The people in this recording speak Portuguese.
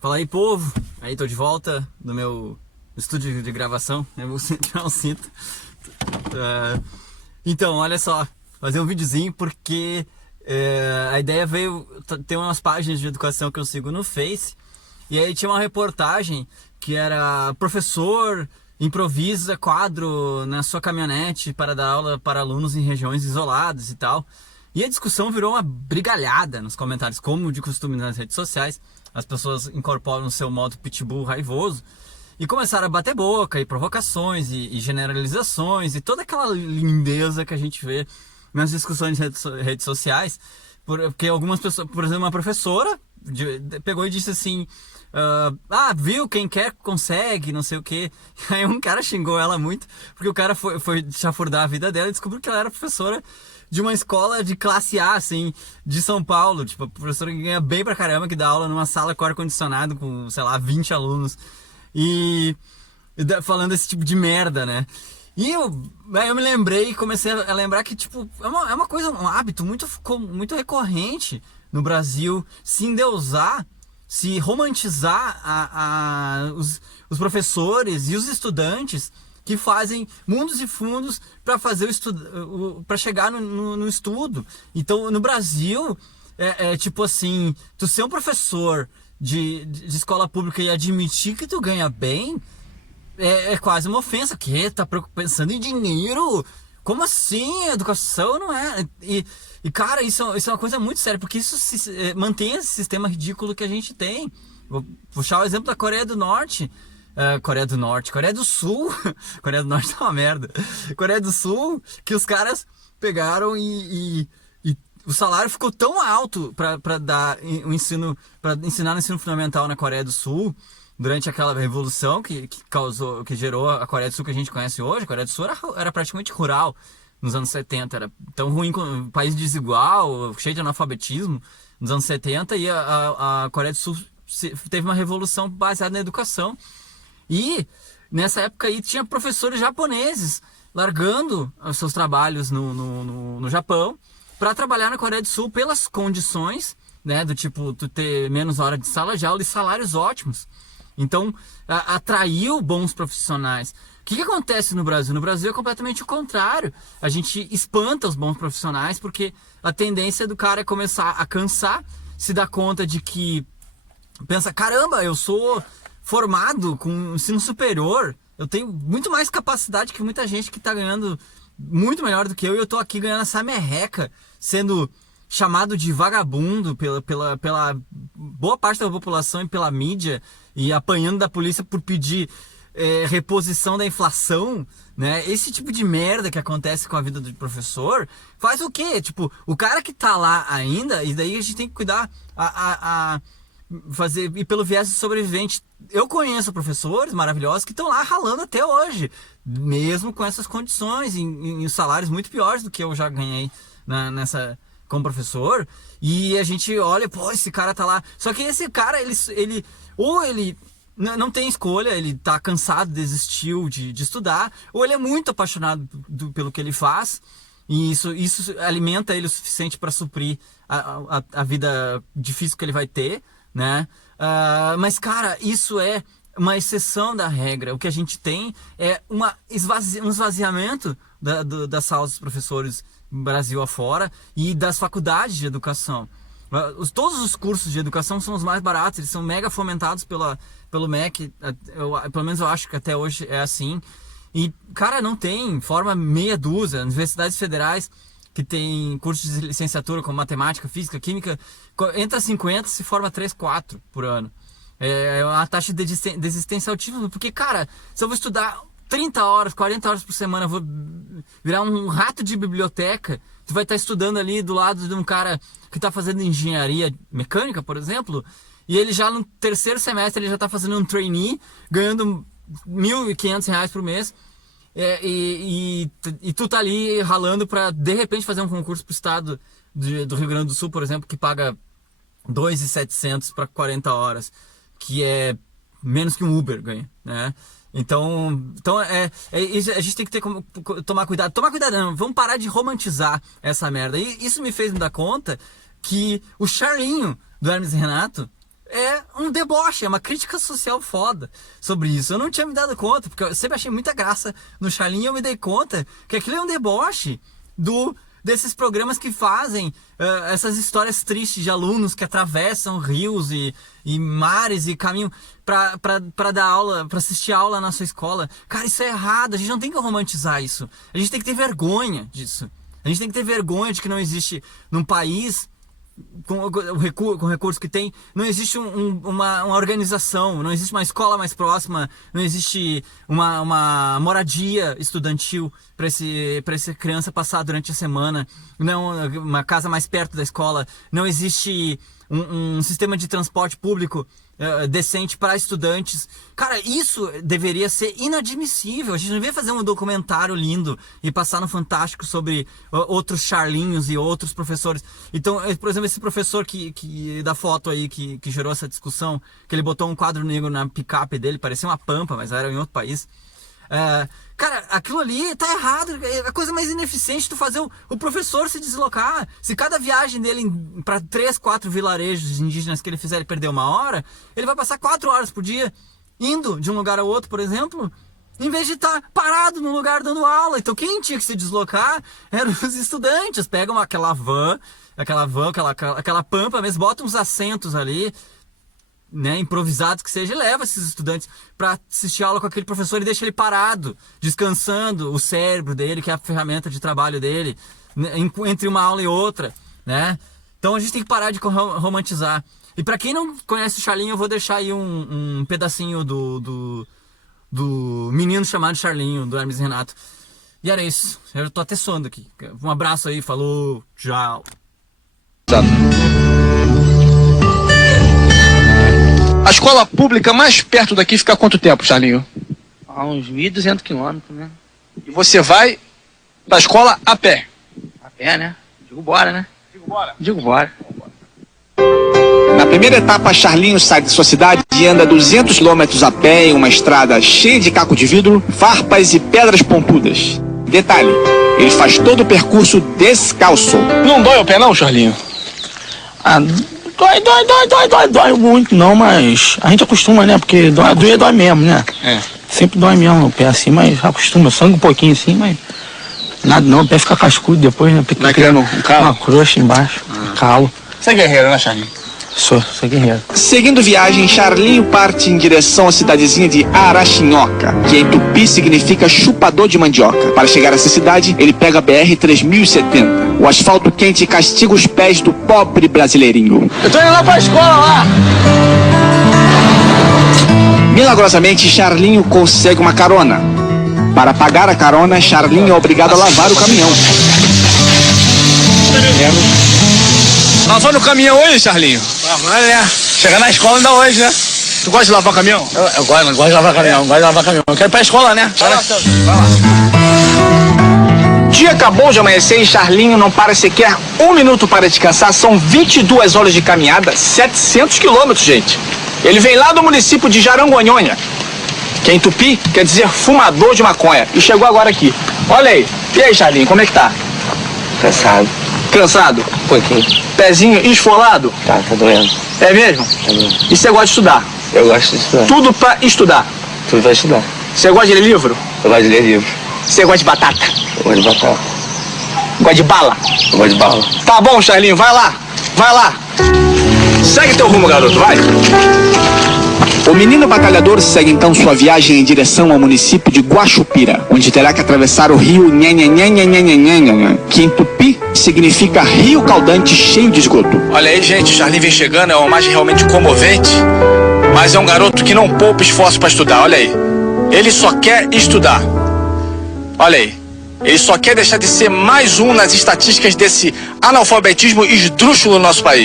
Fala aí, povo. Aí, tô de volta no meu estúdio de gravação. Eu vou tirar um cinto. Então, olha só. Fazer um videozinho porque a ideia veio... Tem umas páginas de educação que eu sigo no Face. E aí tinha uma reportagem que era professor improvisa quadro na sua caminhonete para dar aula para alunos em regiões isoladas e tal. E a discussão virou uma brigalhada nos comentários, como de costume nas redes sociais. As pessoas incorporam o seu modo pitbull raivoso e começaram a bater boca, e provocações, e generalizações, e toda aquela lindeza que a gente vê nas discussões de redes sociais. Porque algumas pessoas, por exemplo, uma professora pegou e disse assim: viu, quem quer consegue, não sei o quê. Aí um cara xingou ela muito, porque o cara foi chafurdar a vida dela e descobriu que ela era professora de uma escola de classe A, assim, de São Paulo. Tipo, a professora que ganha bem pra caramba, que dá aula numa sala com ar-condicionado, com, sei lá, 20 alunos. E falando esse tipo de merda, né? E aí eu me lembrei e comecei a lembrar que, tipo, é uma coisa, um hábito muito recorrente no Brasil, se endeusar, se romantizar os professores e os estudantes que fazem mundos e fundos para fazer para chegar no estudo. Então, no Brasil, tipo assim, tu ser um professor de escola pública e admitir que tu ganha bem é quase uma ofensa. Que tá pensando em dinheiro? Como assim? Educação não é... E cara, isso é uma coisa muito séria, porque isso mantém esse sistema ridículo que a gente tem. Vou puxar o exemplo da Coreia do Norte. Coreia do Sul. Coreia do Norte é uma merda. Coreia do Sul, que os caras pegaram e o salário ficou tão alto para dar o ensino, para ensinar no ensino fundamental na Coreia do Sul, durante aquela revolução que gerou a Coreia do Sul que a gente conhece hoje. A Coreia do Sul era praticamente rural nos anos 70, era tão ruim, um país desigual, cheio de analfabetismo nos anos 70, e a Coreia do Sul teve uma revolução baseada na educação. E nessa época aí tinha professores japoneses largando os seus trabalhos no Japão para trabalhar na Coreia do Sul pelas condições, né, do tipo, tu ter menos hora de sala de aula e salários ótimos. Então, atraiu bons profissionais. O que acontece no Brasil? No Brasil é completamente o contrário. A gente espanta os bons profissionais porque a tendência do cara é começar a cansar, se dar conta de que pensa, caramba, eu sou formado com ensino superior, eu tenho muito mais capacidade que muita gente que está ganhando muito melhor do que eu, e eu tô aqui ganhando essa merreca, sendo chamado de vagabundo pela boa parte da população e pela mídia, e apanhando da polícia por pedir reposição da inflação, né? Esse tipo de merda que acontece com a vida do professor faz o quê? Tipo, o cara que tá lá ainda, e daí a gente tem que cuidar fazer e pelo viés de sobrevivente. Eu conheço professores maravilhosos que estão lá ralando até hoje, mesmo com essas condições, em salários muito piores do que eu já ganhei como professor. E a gente olha, pô, esse cara tá lá. Só que esse cara, ele não tem escolha, ele tá cansado, desistiu de estudar, ou ele é muito apaixonado pelo que ele faz, e isso alimenta ele o suficiente para suprir a vida difícil que ele vai ter, né? Mas, cara, isso é uma exceção da regra. O que a gente tem é um esvaziamento das salas dos professores Brasil afora e das faculdades de educação. Todos os cursos de educação são os mais baratos, eles são mega fomentados pelo MEC, pelo menos eu acho que até hoje é assim. E, cara, não tem, forma meia dúzia. Universidades federais que tem cursos de licenciatura como matemática, física, química, entra 50, se forma 3, 4 por ano. É uma taxa de desistência altíssima, porque, cara, se eu vou estudar 30 horas, 40 horas por semana, vou virar um rato de biblioteca, tu vai estar estudando ali do lado de um cara que está fazendo engenharia mecânica, por exemplo, e ele já no terceiro semestre ele já está fazendo um trainee, ganhando R$ 1.500 por mês, e tu tá ali ralando para de repente fazer um concurso pro estado do Rio Grande do Sul, por exemplo, que paga 2.700 para 40 horas, que é menos que um Uber ganha, né? Então a gente tem que tomar cuidado. Tomar cuidado não, vamos parar de romantizar essa merda. E isso me fez me dar conta que o Charlinho do Hermes e Renato é um deboche, é uma crítica social foda sobre isso. Eu não tinha me dado conta, porque eu sempre achei muita graça no Charlinho, e eu me dei conta que aquilo é um deboche desses programas que fazem essas histórias tristes de alunos que atravessam rios e mares e caminham pra dar aula, pra assistir aula na sua escola. Cara, isso é errado, a gente não tem que romantizar isso. A gente tem que ter vergonha disso. A gente tem que ter vergonha de que não existe num país com recursos que tem, não existe uma organização, não existe uma escola mais próxima, não existe uma moradia estudantil para essa criança passar durante a semana, não, uma casa mais perto da escola, não existe um sistema de transporte público decente para estudantes. Cara, isso deveria ser inadmissível. A gente não deveria fazer um documentário lindo e passar no Fantástico sobre outros Charlinhos e outros professores. Então, por exemplo, esse professor da foto aí que gerou essa discussão, que ele botou um quadro negro na picape dele, parecia uma pampa, mas era em outro país. Cara, aquilo ali tá errado. É a coisa mais ineficiente tu fazer o professor se deslocar. Se cada viagem dele para 3, 4 vilarejos indígenas que ele fizer ele perder 1 hora, ele vai passar 4 horas por dia indo de um lugar ao outro, por exemplo, em vez de estar parado num lugar dando aula. Então quem tinha que se deslocar eram os estudantes. Pegam aquela van, aquela pampa mesmo, botam uns assentos ali, né, improvisados que seja, e leva esses estudantes para assistir aula com aquele professor e deixa ele parado, descansando o cérebro dele, que é a ferramenta de trabalho dele, entre uma aula e outra, né? Então a gente tem que parar de romantizar. E para quem não conhece o Charlinho, eu vou deixar aí um pedacinho do Menino Chamado Charlinho, do Hermes e Renato. E era isso. Eu tô até suando aqui. Um abraço aí, falou, tchau. A escola pública mais perto daqui fica há quanto tempo, Charlinho? A uns 1.200 quilômetros, né? E você vai pra escola a pé? A pé, né? Digo bora, né? Digo bora. Na primeira etapa, Charlinho sai de sua cidade e anda 200 quilômetros a pé em uma estrada cheia de caco de vidro, farpas e pedras pontudas. Detalhe, ele faz todo o percurso descalço. Não dói o pé não, Charlinho? Ah, dói muito não, mas a gente acostuma, né? Porque dói mesmo, né? É. Sempre dói mesmo o pé assim, mas acostuma, sangue um pouquinho assim, mas nada não, o pé fica cascudo depois, né? Porque vai criando um calo? Uma crosta embaixo, calo. Você é guerreiro, né, Charlinho? Sou guerreiro. Seguindo viagem, Charlinho parte em direção à cidadezinha de Araxinhoca, que em tupi significa chupador de mandioca. Para chegar a essa cidade, ele pega a BR-3070. O asfalto quente castiga os pés do pobre brasileirinho. Eu tô indo lá pra escola lá! Milagrosamente, Charlinho consegue uma carona. Para pagar a carona, Charlinho é obrigado a lavar o caminhão. Lavando o caminhão hoje, Charlinho? Lavando, né? Chegar na escola ainda hoje, né? Tu gosta de lavar o caminhão? Eu gosto de lavar caminhão, Eu quero ir pra escola, né? Vai lá. Dia acabou de amanhecer e Charlinho não para sequer 1 minuto para descansar. São 22 horas de caminhada, 700 quilômetros, gente. Ele vem lá do município de Jarangonhonha, que em tupi quer dizer fumador de maconha. E chegou agora aqui. Olha aí. E aí, Charlinho, como é que tá? Cansado. Cansado? Um pouquinho. Pezinho esfolado? Tá doendo. É mesmo? Tá doendo. E você gosta de estudar? Eu gosto de estudar. Tudo pra estudar. Tudo vai estudar. Você gosta de ler livro? Eu gosto de ler livro. Você gosta de batata? Eu gosto de batata. Gosta de bala? Eu gosto de bala. Tá bom, Charlinho, vai lá. Vai lá. Segue teu rumo, garoto, vai. O menino batalhador segue então sua viagem em direção ao município de Guaxupira, onde terá que atravessar o rio Nhanhanhanhanhanhanhanhanhan, que em tupi significa rio caudante cheio de esgoto. Olha aí, gente, o Charlinho vem chegando, é uma imagem realmente comovente, mas é um garoto que não poupa esforço para estudar, olha aí. Ele só quer estudar. Olha aí. Ele só quer deixar de ser mais um nas estatísticas desse analfabetismo esdrúxulo no nosso país.